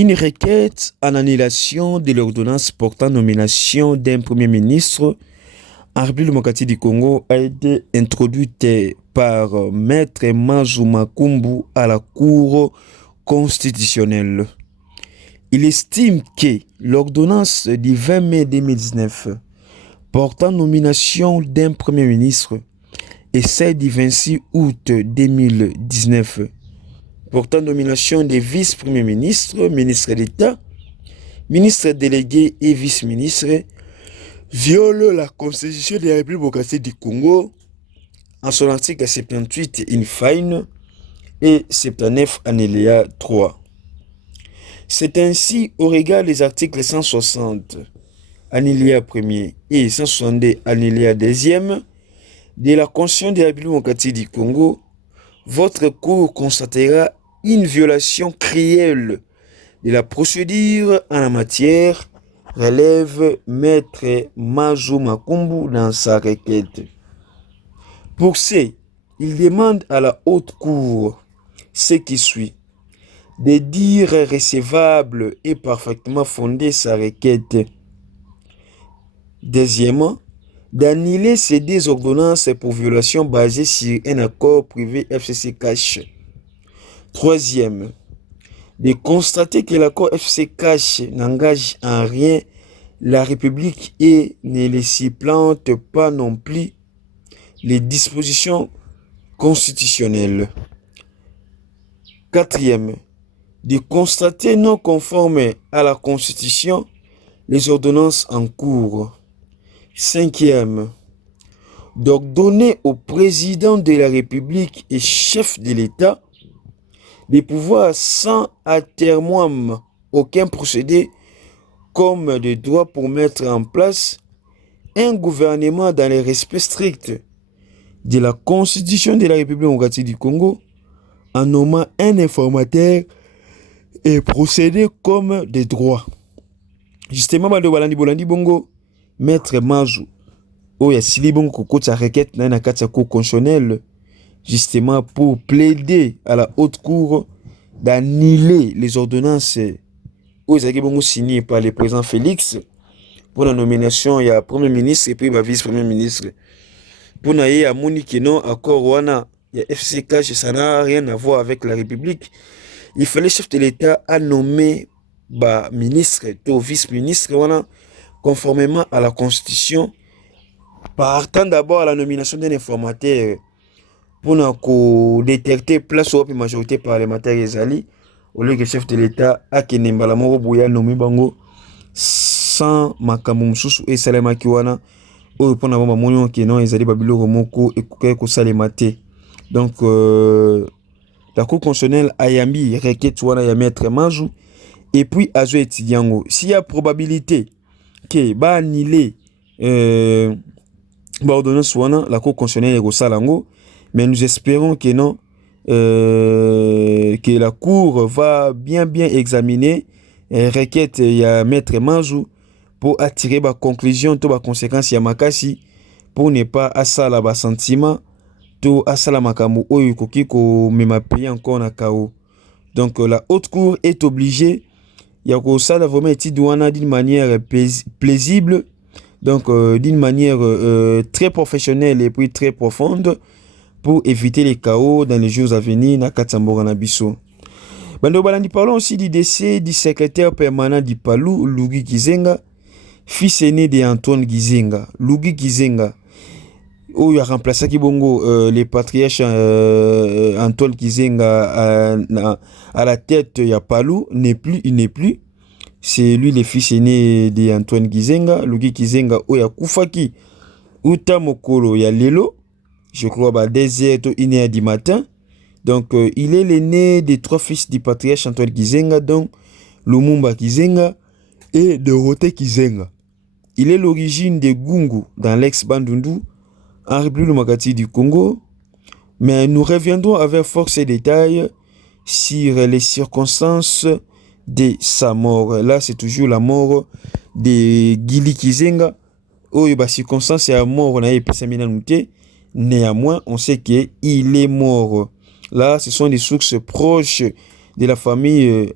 Une requête en annulation de l'ordonnance portant nomination d'un premier ministre en République démocratique du Congo a été introduite par Maître Mazou Makumbu à la Cour constitutionnelle. Il estime que l'ordonnance du 20 mai 2019 portant nomination d'un premier ministre et celle du 26 août 2019 portant nomination des vice-premiers ministres, ministres d'État, ministres délégués et vice-ministres violent la Constitution de la République démocratique du Congo en son article 78 in fine et 79 alinéa 3. C'est ainsi au regard des articles 160 alinéa 1er et 162 alinéa 2e de la Constitution de la République démocratique du Congo, votre cour constatera une violation cruelle de la procédure en la matière, relève Maître Mazou Makumbu dans sa requête. Pour ce, il demande à la haute cour ce qui suit, de dire recevable et parfaitement fondée sa requête. Deuxièmement, d'annuler ces deux ordonnances pour violation basée sur un accord privé FCC Cash. Troisième, de constater que l'accord FCC Cash n'engage en rien la République et ne les supplante pas non plus les dispositions constitutionnelles. Quatrième, de constater non conformes à la Constitution les ordonnances en cours. Cinquième, d'ordonner au président de la République et chef de l'État de pouvoir sans atermoiement aucun procédé comme de droit pour mettre en place un gouvernement dans le respect strict de la Constitution de la République démocratique du Congo en nommant un informateur et procéder comme des droits. Justement, Bolandi Bongo, Maître Mazou, Oya Silibon Koko sa requête dans la Cour constitutionnelle, justement pour plaider à la haute cour d'annuler les ordonnances signées par le président Félix pour la nomination, il y a premier ministre et puis vice-premier ministre. Pour naïe à Monique non accord wana, il y a FCK, ça n'a rien à voir avec la République. Il fallait chef de l'État à nommer ministre ou vice-ministre wana, conformément à la Constitution, partant d'abord à la nomination d'un informateur pour détecter place ou majorité parlementaire ezali au lieu que chef de l'État a kenembala moko boya nommé bango sans makambo mususu et salemaki wana oyo pona bamba monyo ke non ezali babiloko moko ekoka kosalema te. Donc la Cour constitutionnelle a yambi requête wana ya Maître Mazou et puis azo etidiango s'il y a probabilité que ba annuler ordonnance wana la Cour constitutionnelle ekosalango. Mais nous espérons que non, que la Cour va bien examiner requête ya Maître Mazou pour attirer ma conclusion, toutes les conséquences ya makasi pour ne pas asala ba sentiment, tout asala makambo oyo koki ko mema payer encore na kao. Donc la haute cour est obligée ya ko sala vraiment étude wana d'une manière paisible, donc d'une manière très professionnelle et puis très profonde, pour éviter les chaos dans les jours à venir na Katsambora na biso. Bando balandi parlons aussi du décès du secrétaire permanent du Palou, Lougi Kizenga, fils aîné de Antoine Kizenga. Lougi Kizenga, où il a remplacé Kibongo, les patriarches Antoine Kizenga à la tête ya Palou, il n'est plus. C'est lui le fils aîné de Antoine Kizenga, Lougi Kizenga, où il a Koufaki, Uta Mokolo, ya Lelo. Je crois, 2h, 1h du matin. Donc, il est l'aîné des trois fils du patriarche Antoine Kizenga, donc Lumumba Kizenga et Dorothée Kizenga. Il est l'origine de Gungu dans l'ex-Bandundu, en République démocratique du Congo. Mais nous reviendrons avec force et détails sur les circonstances de sa mort. Là, c'est toujours la mort de Gili Kizenga. Oh, les circonstances, la mort, on a épissé néanmoins, on sait qu'il est mort. Là, ce sont des sources proches de la famille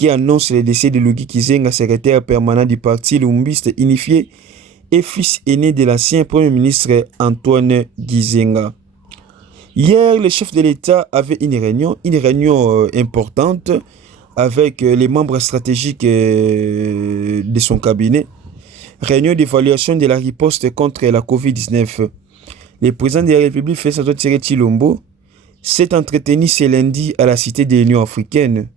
qui annonce le décès de Luigi Kizenga, secrétaire permanent du parti lumbiste unifié et fils aîné de l'ancien Premier ministre Antoine Gizenga. Hier, le chef de l'État avait une réunion importante avec les membres stratégiques de son cabinet. Réunion d'évaluation de la riposte contre la COVID-19. Le président de la République, Félix Antoine Tshilombo, s'est entretenu ce lundi à la Cité de l'Union africaine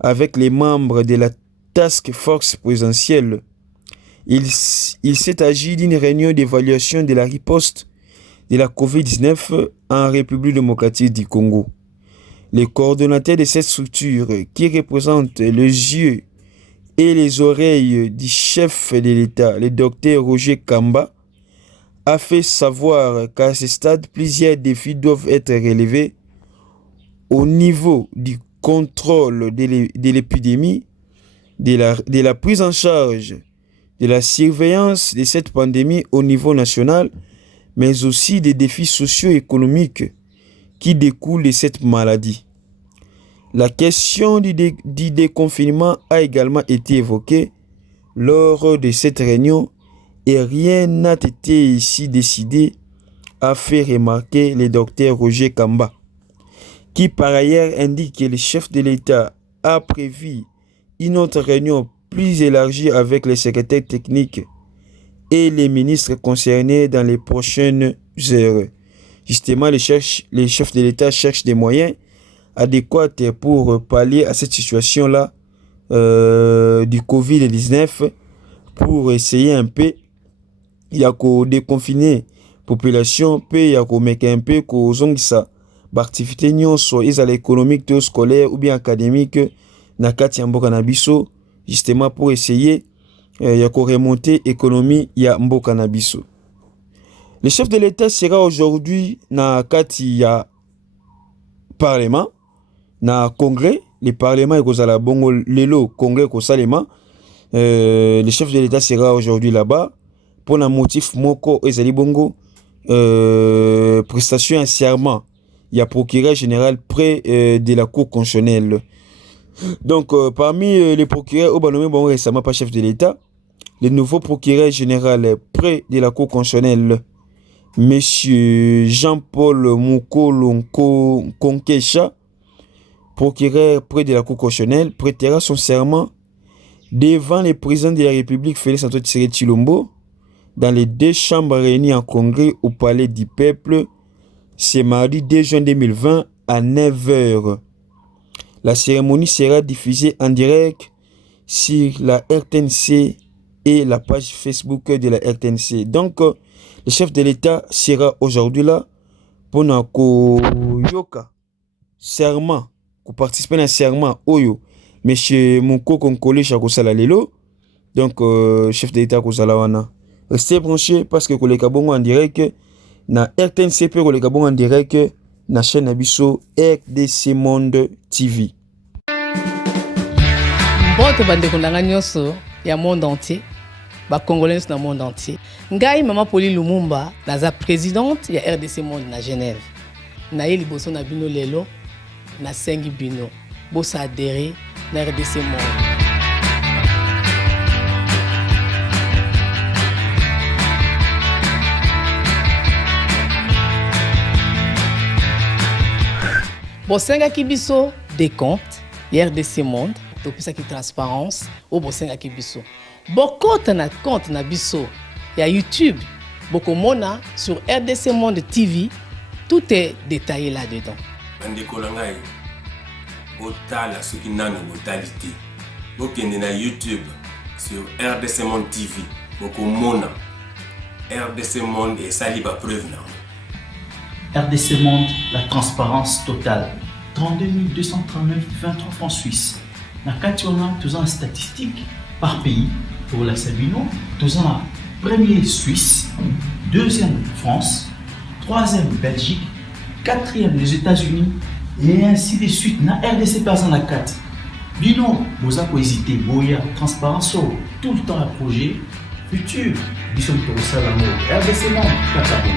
avec les membres de la Task Force présidentielle. Il s'est agi d'une réunion d'évaluation de la riposte de la COVID-19 en République démocratique du Congo. Le coordonnateur de cette structure, qui représente les yeux et les oreilles du chef de l'État, le docteur Roger Kamba, a fait savoir qu'à ce stade, plusieurs défis doivent être relevés au niveau du contrôle de l'épidémie, de la prise en charge, de la surveillance de cette pandémie au niveau national, mais aussi des défis socio-économiques qui découlent de cette maladie. La question du déconfinement a également été évoquée lors de cette réunion et rien n'a été ici décidé, a fait remarquer le docteur Roger Kamba, qui par ailleurs indique que le chef de l'État a prévu une autre réunion plus élargie avec les secrétaires techniques et les ministres concernés dans les prochaines heures. Justement, les chefs de l'État cherchent des moyens adéquats pour pallier à cette situation-là du Covid-19 pour essayer un peu de déconfiner population, puis de mettre un peu de activité nyonso ezala économique, scolaire ou bien académique na kati ya mboka na biso, justement pour essayer ya remonter l'économie ya mboka na biso. Le chef de l'État sera aujourd'hui na kati ya parlement, na congrès. Le parlement est kozala bongo lelo congrès ko salema. Le chef de l'État sera aujourd'hui là-bas pour un motif moko ezali bongo prestation un serment. Il y a procureur général près de la Cour constitutionnelle. Donc, parmi les procureurs au nommé bon récemment pas chef de l'État, le nouveau procureur général près de la Cour constitutionnelle, Monsieur Jean-Paul Mukolo Konkesha, procureur près de la Cour constitutionnelle, prêtera son serment devant le président de la République, Félix Antoine Tshilombo, dans les 2 chambres réunies en congrès au Palais du Peuple, c'est mardi 2 juin 2020 à 9h. La cérémonie sera diffusée en direct sur la RTNC et la page Facebook de la RTNC. Donc, le chef de l'État sera aujourd'hui là pour yoka serment, pour participer à un serment oyo. Monsieur Moko Konkole Chakosala Lelo, donc chef de l'État Kosala wana. Restez branchés parce que koleka bongo en direct na RTNC pe koleka bongo en direct na chaîne Abisso RDC Monde TV. Mbote bande kondanga nyonso ya monde entier, ba congolais na monde entier. Ngai Mama Pauline Lumumba naza présidente ya RDC Monde na Genève. Na ye liboso na bino lelo na sengi bino. Bosa adhérer na RDC Monde. Bosenga kibiso des comptes, RDC Monde, donc ça qui transparence, au bosenga kibiso. Bokota na compte na biso, il y a YouTube, beaucoup mona sur RDC Monde TV, tout est détaillé là-dedans. Bandeko langai, botala ce qui n'a mortalité. Bokende na YouTube sur RDC Monde TV, beaucoup mona RDC Monde et saliba preuve na. RDC Monde, la transparence totale. 32 239 23 francs suisses. Na Kationa, tous en statistiques par pays. Pour la Sabino, tous en premier Suisse, deuxième France, troisième Belgique, quatrième les États-Unis et ainsi de suite. Na RDC personne à 4. Bino, vous avez hésité, boya, transparence, tout le temps à projet, futur. Nous sommes pour ça l'amour. RDC Monde, Katabo.